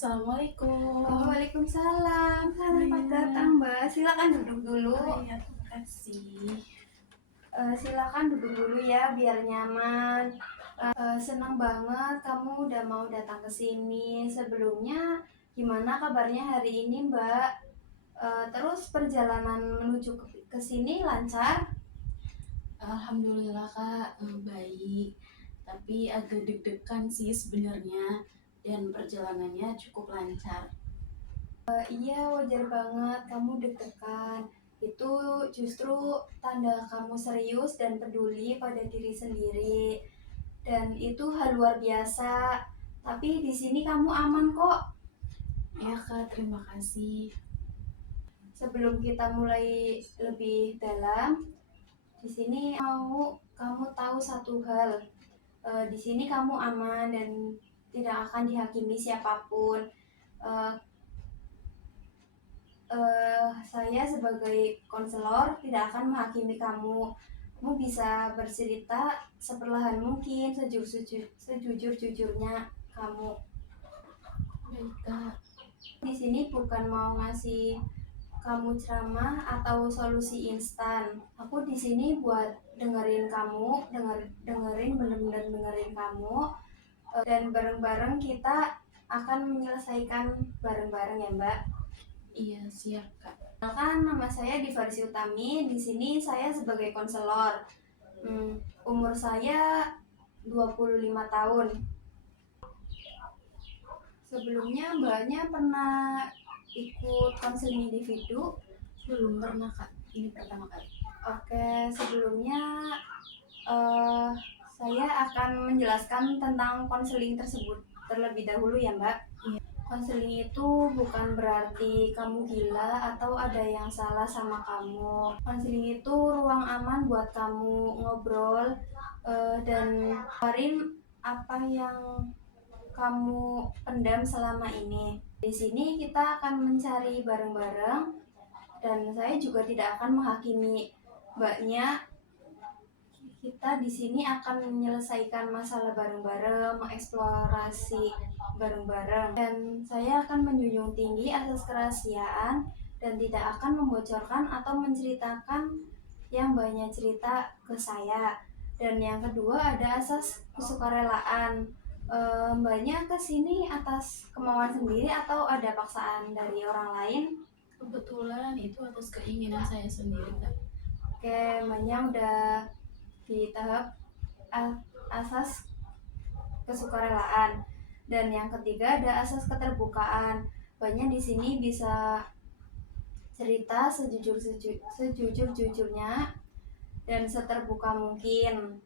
Assalamualaikum. Waalaikumsalam. Selamat Iya. datang, Mbak. Silakan duduk dulu. Iya, terima kasih. Silakan duduk dulu ya, biar nyaman. Senang banget kamu udah mau datang ke sini. Sebelumnya, gimana kabarnya hari ini, Mbak? Terus perjalanan menuju ke sini lancar? Alhamdulillah Kak, baik. Tapi agak deg-degan sih sebenarnya dan perjalanannya cukup lancar. Iya, wajar banget kamu deg-degan. Itu justru tanda kamu serius dan peduli pada diri sendiri. Dan itu hal luar biasa. Tapi di sini kamu aman kok. Ya Kak, terima kasih. Sebelum kita mulai lebih dalam, di sini mau kamu tahu satu hal. Di sini kamu aman dan tidak akan dihakimi siapapun. Eh, saya sebagai konselor tidak akan menghakimi kamu. Kamu bisa bercerita seperlahan mungkin, sejujur-jujurnya kamu. Baik Kak. Di sini bukan mau ngasih kamu ceramah atau solusi instan. Aku di sini buat dengerin kamu, dengerin bener-bener dengerin kamu, dan bareng-bareng kita akan menyelesaikan bareng-bareng ya, Mbak. Iya, siap Kak. Kan nama saya Divarsi Utami. Di sini saya sebagai konselor. Umur saya 25 tahun. Sebelumnya Mbaknya pernah ikut konseling individu? Belum pernah Kak, ini pertama kali. Oke, sebelumnya eh, saya akan menjelaskan tentang konseling tersebut terlebih dahulu ya, Mbak. Iya. Konseling itu bukan berarti kamu gila atau ada yang salah sama kamu. Konseling itu ruang aman buat kamu ngobrol dan keluarin apa yang kamu pendam selama ini. Di sini kita akan mencari bareng-bareng dan saya juga tidak akan menghakimi Mbaknya. Kita di sini akan menyelesaikan masalah bareng-bareng, mengeksplorasi bareng-bareng, dan saya akan menjunjung tinggi asas kerahasiaan dan tidak akan membocorkan atau menceritakan yang banyak cerita ke saya. Dan yang kedua ada asas kesukarelaan. Mbaknya ke sini atas kemauan sendiri atau ada paksaan dari orang lain? Kebetulan itu atas keinginan saya sendiri Kak. Oke, Mbaknya udah di tahap asas kesukarelaan. Dan yang ketiga ada asas keterbukaan. Banyak di sini bisa cerita sejujur-jujurnya dan seterbuka mungkin.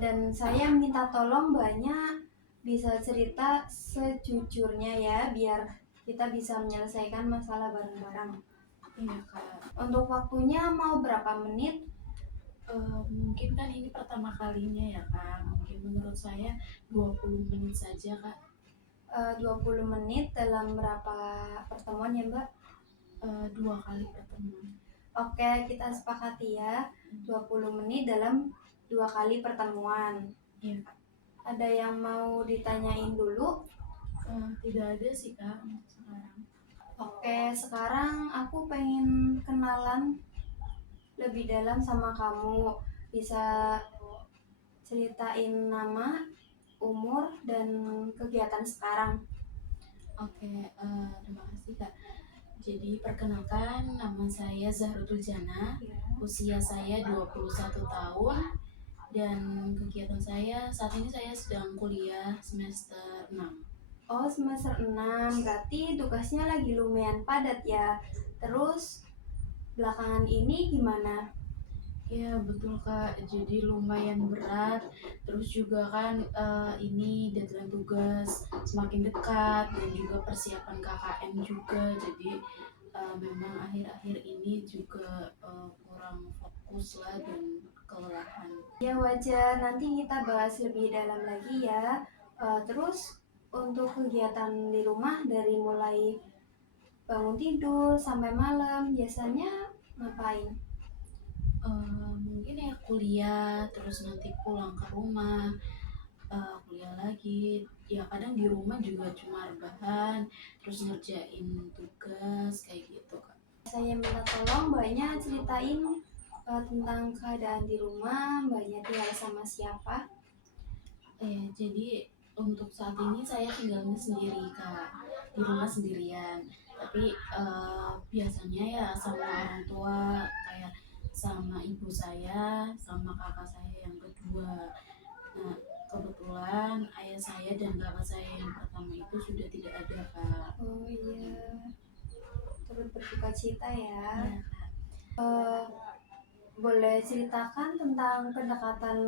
Dan saya minta tolong banyak bisa cerita sejujurnya ya, biar kita bisa menyelesaikan masalah bareng-bareng. Iya Kak. Untuk waktunya mau berapa menit? Mungkin kan ini pertama kalinya ya Kak. Mungkin menurut saya 20 menit saja Kak. 20 menit dalam berapa pertemuan ya, Mbak? 2 kali pertemuan. Oke, kita sepakati ya. 20 menit dalam 2 kali pertemuan. Iya Kak. Ada yang mau ditanyain dulu? Tidak ada sih Kak untuk sekarang. Oke, sekarang aku pengen kenalan lebih dalam sama kamu. Bisa ceritain nama, umur, dan kegiatan sekarang. Oke, terima kasih Kak. Jadi perkenalkan, nama saya Zahratul Jana, usia saya 21 tahun, dan kegiatan saya saat ini saya sedang kuliah semester 6. Oh, semester 6, berarti tugasnya lagi lumayan padat ya. Terus belakangan ini gimana? Ya betul Kak, jadi lumayan berat. Terus juga kan ini deadline tugas semakin dekat dan juga persiapan KKN juga. Jadi memang akhir-akhir ini juga kurang fokus lah dan kelelahan. Ya wajar, nanti kita bahas lebih dalam lagi ya. Terus untuk kegiatan di rumah dari mulai bangun tidur sampai malam biasanya ngapain? Mungkin ya kuliah, terus nanti pulang ke rumah, kuliah lagi. Ya kadang di rumah juga cuma rebahan, terus ngerjain tugas kayak gitu Kak. Saya minta tolong Mbaknya ceritain tentang keadaan di rumah, Mbaknya tinggal sama siapa? Jadi untuk saat ini saya tinggalnya sendiri Kak, di rumah sendirian. Tapi biasanya ya sama orang tua, kayak sama ibu saya, sama kakak saya yang kedua. Nah, kebetulan ayah saya dan kakak saya yang pertama itu sudah tidak ada Kak. Oh iya, turut berduka cita ya. Ya Kak. Eh, Boleh ceritakan tentang kedekatan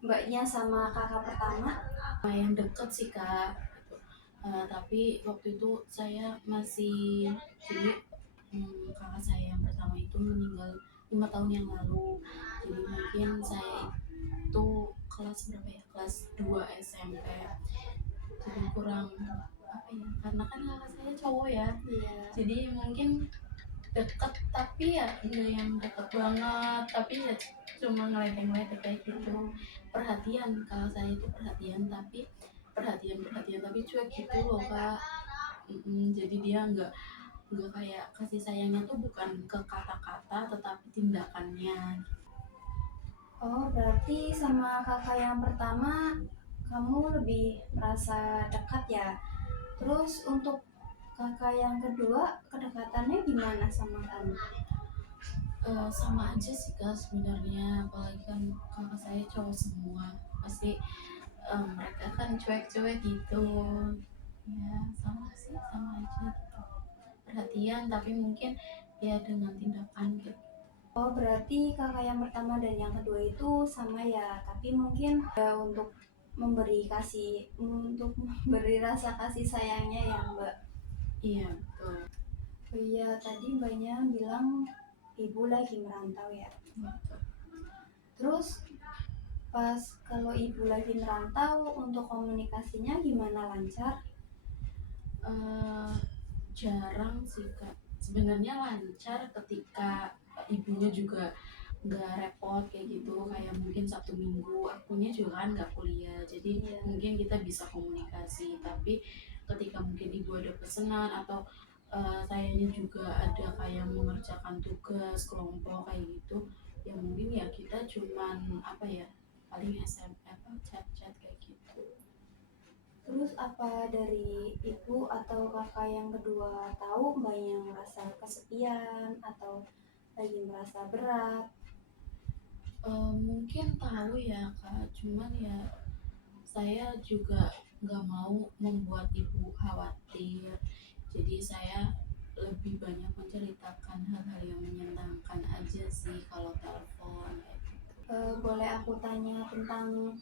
Mbaknya sama kakak pertama? Yang deket sih Kak. Gitu. Tapi waktu itu saya masih, jadi kakak saya yang pertama itu meninggal 5 tahun yang lalu. Jadi mungkin saya itu kelas berapa ya, kelas 2 SMP. Jadi kurang apa ya, karena kan kakak saya cowok ya, Iya. jadi mungkin deket tapi ya nggak yang deket banget, tapi ya cuma ngeledek-ngeledek kayak gitu. Perhatian, kalau saya itu perhatian tapi perhatian tapi cuek gitu loh Kak. Jadi dia nggak kayak kasih sayangnya tuh bukan ke kata-kata tetapi tindakannya. Oh, berarti sama kakak yang pertama kamu lebih merasa dekat ya. Terus untuk kakak yang kedua, kedekatannya gimana sama kamu? Sama aja sih Kak sebenarnya, apalagi kan kakak saya cowok semua, pasti mereka kan cuek-cuek gitu. Ya sama sih, sama aja gitu, perhatian tapi mungkin ya dengan tindakan gitu. Oh, berarti kakak yang pertama dan yang kedua itu sama ya, tapi mungkin untuk untuk memberi rasa kasih sayangnya ya, Mbak. Iya betul. Oh iya, tadi Mbaknya bilang ibu lagi merantau ya. Betul. Terus pas kalau ibu lagi merantau, untuk komunikasinya gimana, lancar? Eh, Jarang sih Kak, sebenarnya lancar ketika ibunya juga nggak repot kayak gitu, kayak mungkin Sabtu Minggu akunya juga kan nggak kuliah, jadi Iya. mungkin kita bisa komunikasi. Tapi ketika mungkin ibu ada pesanan atau sayanya juga ada kayak mengerjakan tugas kelompok kayak gitu, ya mungkin ya kita cuman apa ya, paling SMS apa chat-chat kayak gitu. Terus apa dari ibu atau kakak yang kedua tahu Mbaknya merasa kesepian atau lagi merasa berat? Mungkin tahu ya Kak, cuman ya saya juga nggak mau membuat ibu khawatir, jadi saya lebih banyak menceritakan hal-hal yang menyenangkan aja sih kalau telepon kayak gitu. Boleh aku tanya tentang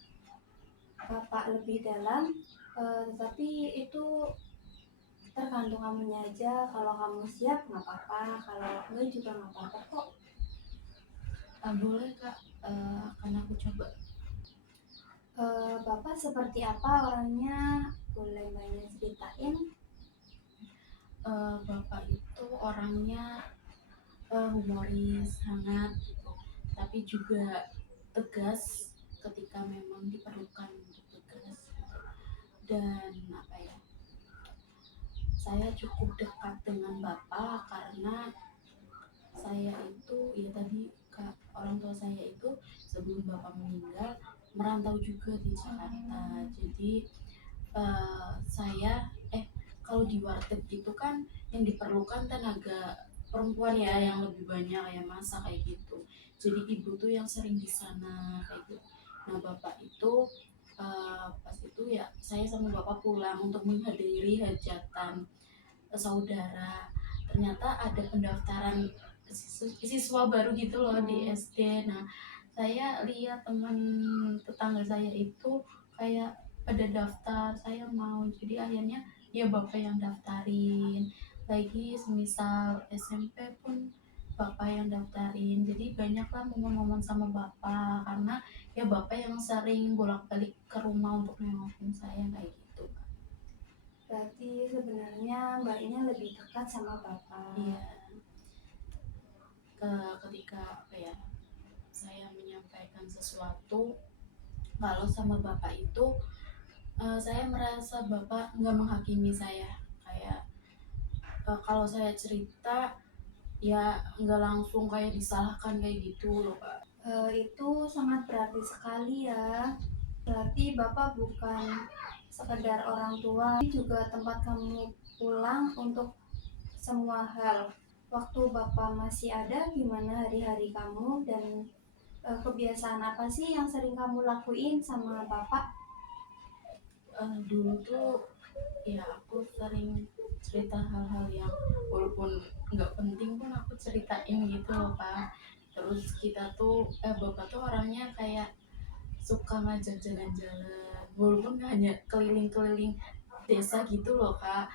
bapak lebih dalam? Tetapi itu tergantung kamunya aja. Kalau kamu siap nggak apa-apa, kalau enggak juga nggak apa-apa kok. Boleh Kak, akan aku coba. Bapak seperti apa orangnya? Boleh Mbaknya ceritain? Bapak itu orangnya humoris, hangat gitu, tapi juga tegas ketika memang diperlukan untuk tegas gitu. Dan apa ya, saya cukup dekat dengan bapak karena saya itu ya tadi Kak, orang tua saya itu sebelum bapak meninggal merantau juga di Jakarta. Jadi saya kalau di warteg itu kan yang diperlukan tenaga perempuan ya yang lebih banyak ya, masak kayak gitu. Jadi ibu tuh yang sering di sana kayak gitu. Nah bapak itu pas itu ya saya sama bapak pulang untuk menghadiri hajatan saudara. Ternyata ada pendaftaran siswa baru gitu loh di SD. Nah saya lihat teman tetangga saya itu kayak pada daftar, saya mau, jadi akhirnya ya bapak yang daftarin lagi, semisal SMP pun bapak yang daftarin. Jadi banyaklah momen-momen sama bapak karena ya bapak yang sering bolak-balik ke rumah untuk nengokin saya kayak gitu. Berarti sebenarnya Mbaknya lebih dekat sama bapak. Iya, ketika apa ya, saya menyampaikan sesuatu kalau sama bapak itu Saya merasa bapak nggak menghakimi saya, kayak kalau saya cerita ya nggak langsung kayak disalahkan kayak gitu loh Pak. Itu sangat berarti sekali ya. Berarti Bapak bukan sekedar orang tua, tapi juga tempat kamu pulang untuk semua hal. Waktu Bapak masih ada, gimana hari-hari kamu dan kebiasaan apa sih yang sering kamu lakuin sama Bapak? Dulu tuh ya aku sering cerita hal-hal yang walaupun nggak penting pun aku ceritain gitu loh Pak. Terus kita tuh bapak tuh orangnya kayak suka ngajak jalan-jalan walaupun hanya keliling-keliling desa gitu loh Kak.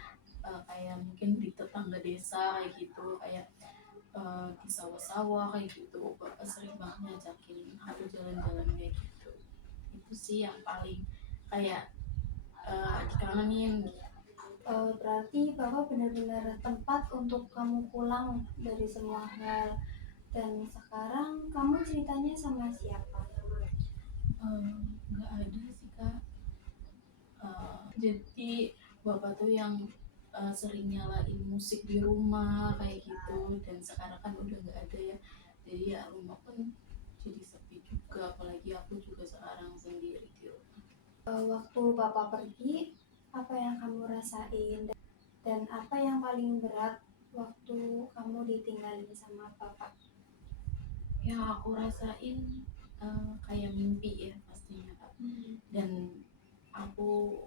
Kayak mungkin di tetangga desa kayak gitu, kayak di sawah-sawah kayak gitu bapak sering banget ngajakin aku jalan-jalan kayak gitu. Itu sih yang paling kayak dikangenin. Berarti Bapak benar-benar tempat untuk kamu pulang dari semua hal. Dan sekarang kamu ceritanya sama siapa? Nggak ada sih Kak. Jadi bapak tuh yang sering nyalain musik di rumah kayak gitu, dan sekarang kan udah nggak ada ya, jadi ya rumah pun jadi sepi juga, apalagi aku juga sekarang sendiri di rumah. Waktu Bapak pergi, apa yang kamu rasain? Dan apa yang paling berat waktu kamu ditinggalin sama Bapak? Yang aku rasain kayak mimpi ya pastinya Kak, dan aku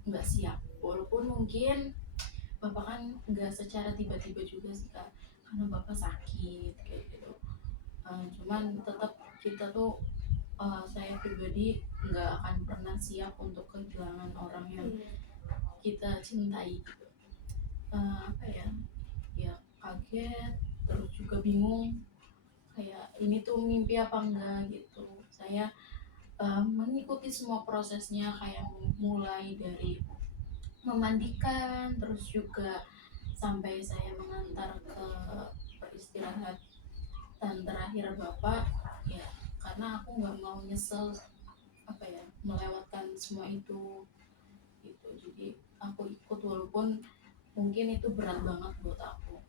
nggak siap, walaupun mungkin bapak kan nggak secara tiba-tiba juga sih Kak, karena bapak sakit kayak gitu. Cuman tetap kita tuh saya pribadi nggak akan pernah siap untuk kehilangan orang yang kita cintai gitu. Apa ya, ya kaget, terus juga bingung kayak ini tuh mimpi apa enggak gitu. Saya mengikuti semua prosesnya, kayak mulai dari memandikan, terus juga sampai saya mengantar ke peristirahatan terakhir bapak ya, karena aku nggak mau nyesel apa ya melewatkan semua itu gitu. Jadi aku ikut walaupun mungkin itu berat banget buat aku.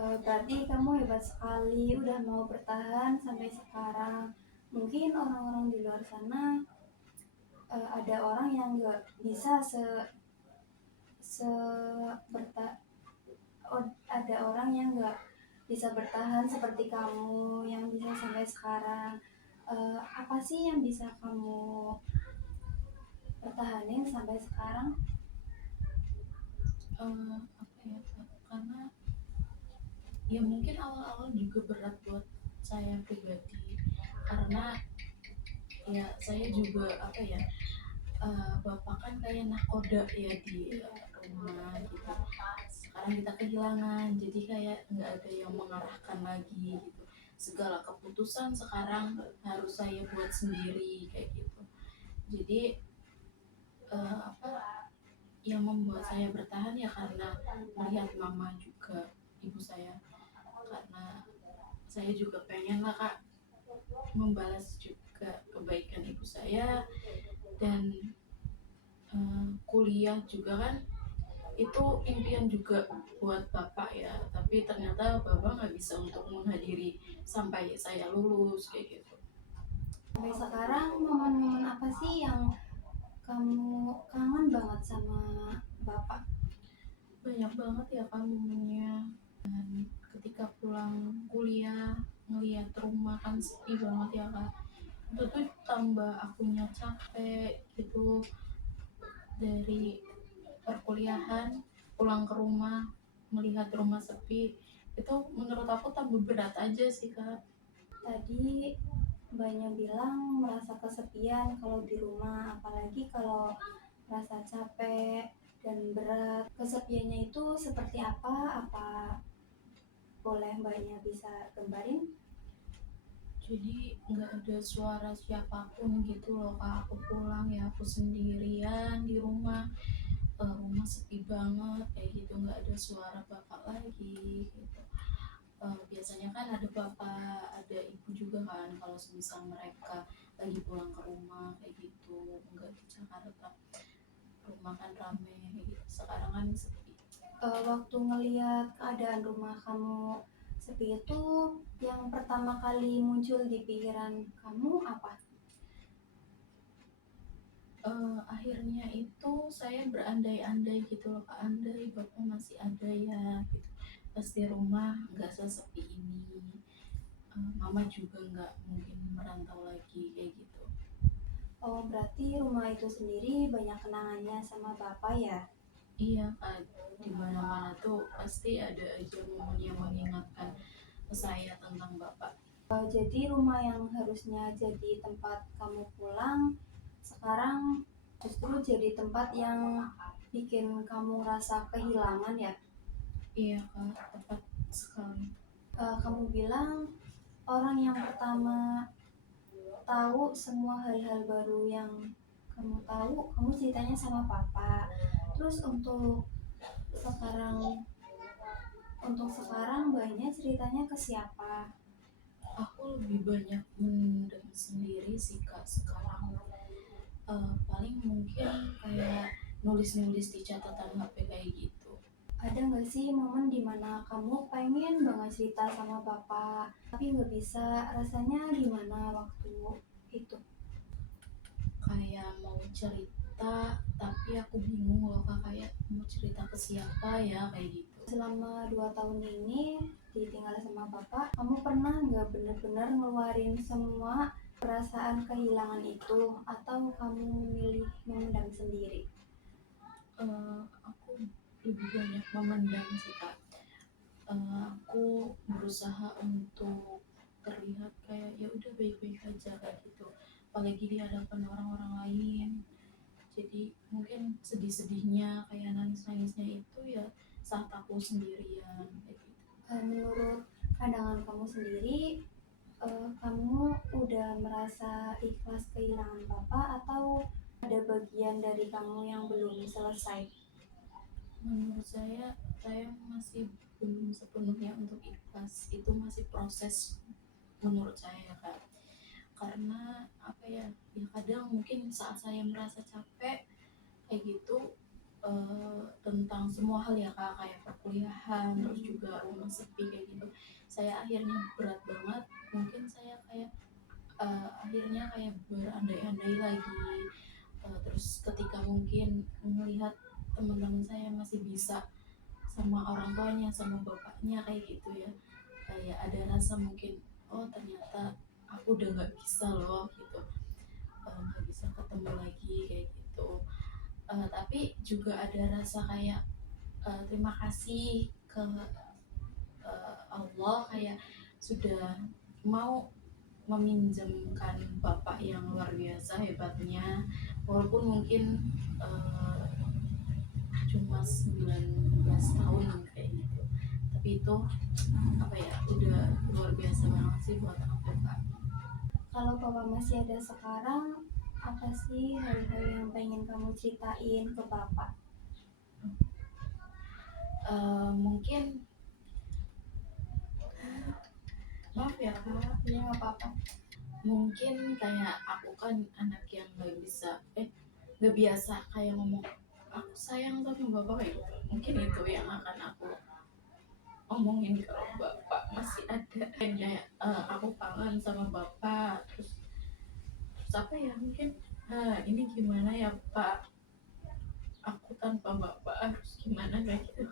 Berarti kamu hebat sekali, udah mau bertahan sampai sekarang. Mungkin orang-orang di luar sana ada orang yang nggak bisa se berta oh, ada orang yang nggak bisa bertahan seperti kamu yang bisa sampai sekarang. Apa sih yang bisa kamu pertahanin sampai sekarang? Apa ya Kak? Karena ya mungkin awal-awal juga berat buat saya pribadi, karena ya saya juga apa ya, bapak kan kayak nakoda ya di rumah gitu. Sekarang kita kehilangan, jadi kayak nggak ada yang mengarahkan lagi gitu. Segala keputusan sekarang harus saya buat sendiri kayak gitu. Jadi apa yang membuat saya bertahan ya karena melihat mama juga, ibu saya, karena saya juga pengen lah Kak membalas juga kebaikan ibu saya, dan kuliah juga kan itu impian juga buat bapak ya, tapi ternyata bapak nggak bisa untuk menghadiri sampai saya lulus kayak gitu. Sampai sekarang momen-momen apa sih yang kamu kangen banget sama Bapak? Banyak banget ya kan momennya, ketika pulang kuliah ngelihat rumah kan sepi banget ya kak, itu tuh tambah akunya capek gitu, dari perkuliahan pulang ke rumah melihat rumah sepi, itu menurut aku tambah berat aja sih kak. Tadi banyak bilang merasa kesepian kalau di rumah, apalagi kalau merasa capek dan berat. Kesepiannya itu seperti apa? Apa boleh mbaknya bisa gambarin? Jadi nggak ada suara siapapun gitu loh kak, aku pulang ya aku sendirian di rumah, rumah sepi banget kayak gitu, nggak ada suara bapak lagi gitu. Biasanya kan ada bapak ada ibu juga kan kalau semisal mereka lagi pulang ke rumah kayak gitu, nggak di Jakarta, rumah kan rame kayak gitu, sekarang kan sepi. Waktu ngelihat keadaan rumah kamu sepi itu, yang pertama kali muncul di pikiran kamu apa? Akhirnya itu saya berandai-andai gitu loh Kak, andai bapak masih ada ya gitu, pasti rumah nggak sesepi ini. Mama juga nggak mungkin merantau lagi kayak gitu. Oh, berarti rumah itu sendiri banyak kenangannya sama bapak ya? Iya Kak, di mana-mana tuh pasti ada aja momen yang mengingatkan ke saya tentang bapak. Jadi rumah yang harusnya jadi tempat kamu pulang, sekarang justru jadi tempat yang bikin kamu rasa kehilangan ya? Iya Kak, tepat sekali. Kamu bilang orang yang pertama tahu semua hal-hal baru yang kamu tahu, kamu ceritanya sama papa. Terus sekarang, untuk sekarang banyak ceritanya ke siapa? Aku lebih banyak mendem sendiri sih Kak sekarang. Paling mungkin kayak nulis-nulis di catatan HP kayak gitu. Ada nggak sih momen dimana kamu pengen banget cerita sama bapak, tapi nggak bisa? Rasanya gimana waktu itu? Kayak mau cerita tapi aku bingung loh Kak, kayak mau cerita ke siapa ya kayak gitu. Selama 2 tahun ini ditinggal sama bapak, kamu pernah nggak bener-bener ngeluarin semua perasaan kehilangan itu, atau kamu memilih memendam sendiri? Aku lebih banyak memendam sih Kak. Aku berusaha untuk terlihat kayak ya udah baik-baik aja kayak gitu, apalagi di hadapan orang-orang lain. Jadi mungkin sedih-sedihnya kayak nangis-nangisnya itu ya saat aku sendirian kayak gitu. Menurut pandangan kamu sendiri, kamu udah merasa ikhlas kehilangan bapak, atau ada bagian dari kamu yang belum selesai? Menurut saya masih belum sepenuhnya untuk ikhlas, itu masih proses menurut saya Kak. Karena apa ya, ya kadang mungkin saat saya merasa capek kayak gitu, tentang semua hal ya Kak, kayak perkuliahan terus juga rumah sepi kayak gitu, saya akhirnya berat banget. Mungkin saya kayak akhirnya kayak berandai-andai lagi. Terus ketika mungkin melihat teman-teman saya masih bisa sama orang tuanya sama bapaknya kayak gitu ya, kayak ada rasa mungkin oh ternyata aku udah nggak bisa loh gitu, nggak bisa ketemu lagi kayak gitu. Tapi juga ada rasa kayak terima kasih ke Allah, kayak sudah mau meminjamkan bapak yang luar biasa hebatnya, walaupun mungkin eh, cuma 19 tahun kayak gitu, tapi itu apa ya, udah luar biasa banget sih buat aku Kak. Kalau bapak masih ada sekarang, apa sih hal-hal yang pengen kamu ceritain ke bapak? Mungkin maaf ya Kak, Ya nggak apa-apa. mungkin kayak aku kan anak yang nggak biasa kayak ngomong aku sayang sama bapak kayak gitu, mungkin itu yang akan aku omongin kalau bapak masih ada. Dan kayak aku kangen sama bapak, terus apa ya, mungkin ini gimana ya Pak, aku tanpa bapak harus gimana kayak gitu.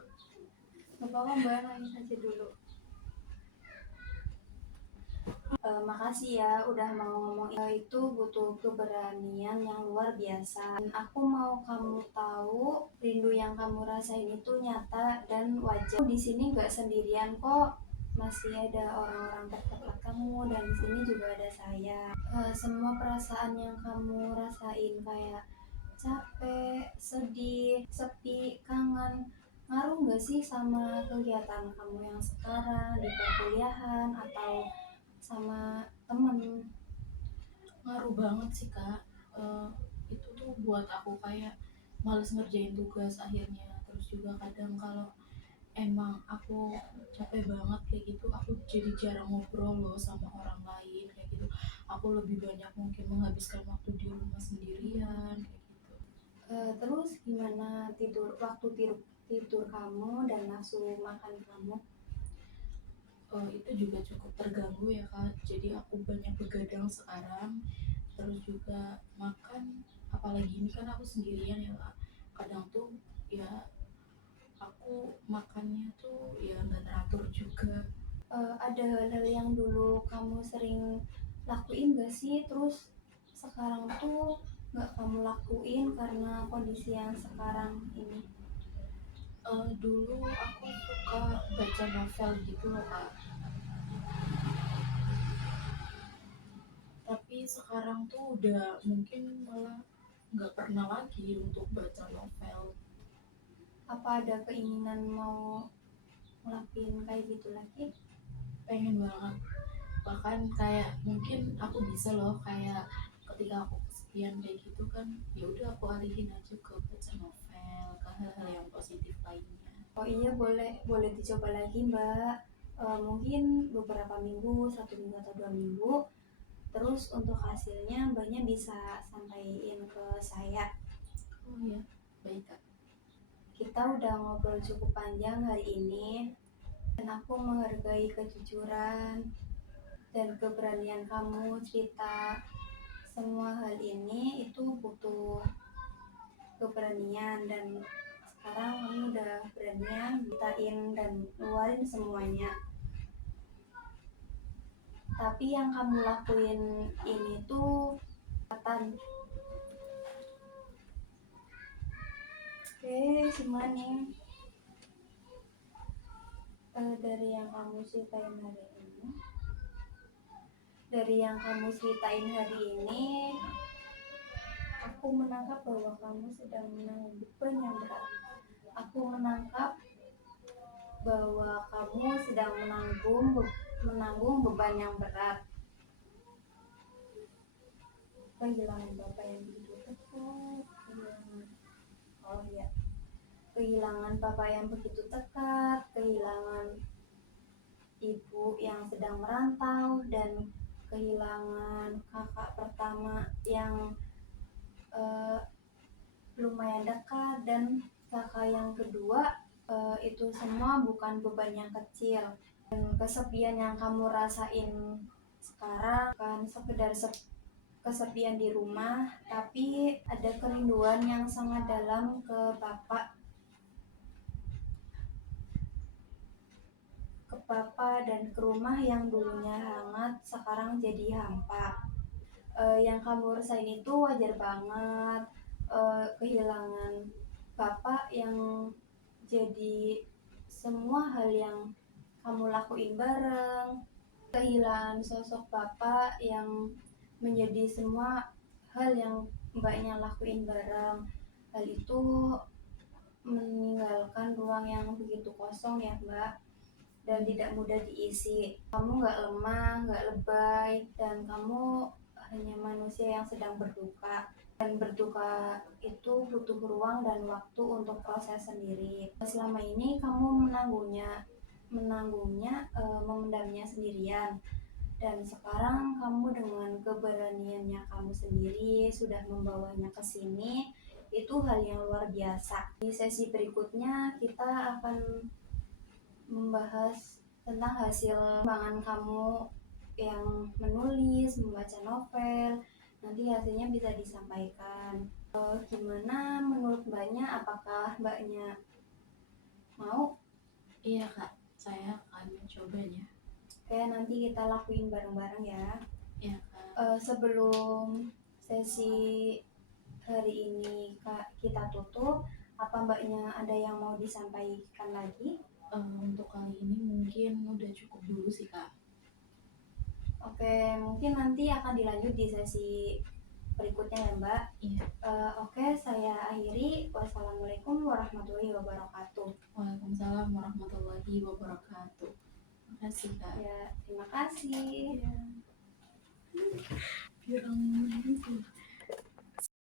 Nggak apa-apa mbak, nangis aja dulu. Makasih ya udah mau ngomong. Itu butuh keberanian yang luar biasa. Dan aku mau kamu tahu, rindu yang kamu rasain itu nyata dan wajar. Di sini nggak sendirian kok. Masih ada orang-orang terdekat kamu, dan di sini juga ada saya. Semua perasaan yang kamu rasain kayak capek, sedih, sepi, kangen, ngaruh nggak sih sama kegiatan kamu yang sekarang di perkuliahan atau sama temen? Ngaruh banget sih Kak. Eh, itu tuh buat aku kayak males ngerjain tugas akhirnya. Terus juga kadang kalau emang aku capek banget kayak gitu, aku jadi jarang ngobrol loh sama orang lain kayak gitu. aku lebih banyak mungkin menghabiskan waktu di rumah sendirian kayak gitu. Terus gimana tidur kamu dan nafsu makan kamu? Itu juga cukup terganggu ya Kak, jadi aku banyak begadang sekarang, terus juga makan, apalagi ini kan aku sendirian ya Kak, kadang tuh ya aku makannya tuh ya nggak teratur juga. Ada hal-hal yang dulu kamu sering lakuin gak sih? Terus sekarang tuh nggak kamu lakuin karena kondisi yang sekarang ini? Dulu aku suka baca novel gitu loh Kak, tapi sekarang tuh udah mungkin malah nggak pernah lagi untuk baca novel. Apa ada keinginan mau ngelakuin kayak gitu lagi? Pengen banget, bahkan kayak mungkin aku bisa loh kayak ketika aku kesepian kayak gitu kan, ya udah aku alihin aja ke baca novel, ke hal-hal yang positif lainnya. Oh iya, boleh boleh dicoba lagi Mbak. Mungkin beberapa minggu, 1 minggu atau 2 minggu. Terus untuk hasilnya Mbaknya bisa sampaikan ke saya. Oh iya, baik Kak. Kita udah ngobrol cukup panjang hari ini, dan aku menghargai kejujuran dan keberanian kamu cerita semua hal ini. Itu butuh keberanian, dan sekarang kamu udah beranian ceritain dan ngeluarin semuanya. Tapi yang kamu lakuin ini tuh kelihatan. Oke, semuanya dari yang kamu ceritain hari ini, aku menangkap bahwa kamu sedang menanggung beban yang berat. Aku menangkap bahwa kamu sedang menanggung beban yang berat. Kehilangan bapak yang begitu dekat, kehilangan bapak yang begitu dekat, kehilangan ibu yang sedang merantau, dan kehilangan kakak pertama yang lumayan dekat, dan kakak yang kedua. Itu semua bukan beban yang kecil, dan kesepian yang kamu rasain sekarang bukan sekedar kesepian di rumah, tapi ada kerinduan yang sangat dalam ke bapak dan ke rumah yang dulunya hangat sekarang jadi hampa. Yang kamu rasain itu wajar banget. Kehilangan bapak yang jadi semua hal yang kamu lakuin bareng, kehilangan sosok bapak yang menjadi semua hal yang mbaknya lakuin bareng. Hal itu meninggalkan ruang yang begitu kosong ya Mbak, dan tidak mudah diisi. Kamu gak lemah, gak lebay, dan kamu hanya manusia yang sedang berduka. Dan berduka itu butuh ruang dan waktu untuk proses sendiri. Selama ini kamu memendamnya sendirian. Dan sekarang kamu dengan keberaniannya kamu sendiri sudah membawanya ke sini. Itu hal yang luar biasa. Di sesi berikutnya kita akan membahas tentang hasil pengembangan kamu yang menulis, membaca novel. Nanti hasilnya bisa disampaikan. Gimana menurut mbaknya? Apakah mbaknya mau? Iya Kak, saya akan mencobanya. Oke, nanti kita lakuin bareng-bareng ya. Iya Kak. Sebelum sesi hari ini kita tutup, apa mbaknya ada yang mau disampaikan lagi? Untuk kali ini mungkin udah cukup dulu sih Kak. Oke, mungkin nanti akan dilanjut di sesi berikutnya ya Mbak. Iya. Oke, saya akhiri. Wassalamualaikum warahmatullahi wabarakatuh. Waalaikumsalam warahmatullahi wabarakatuh. Terima kasih Kak. Ya, terima kasih. Ya. Biar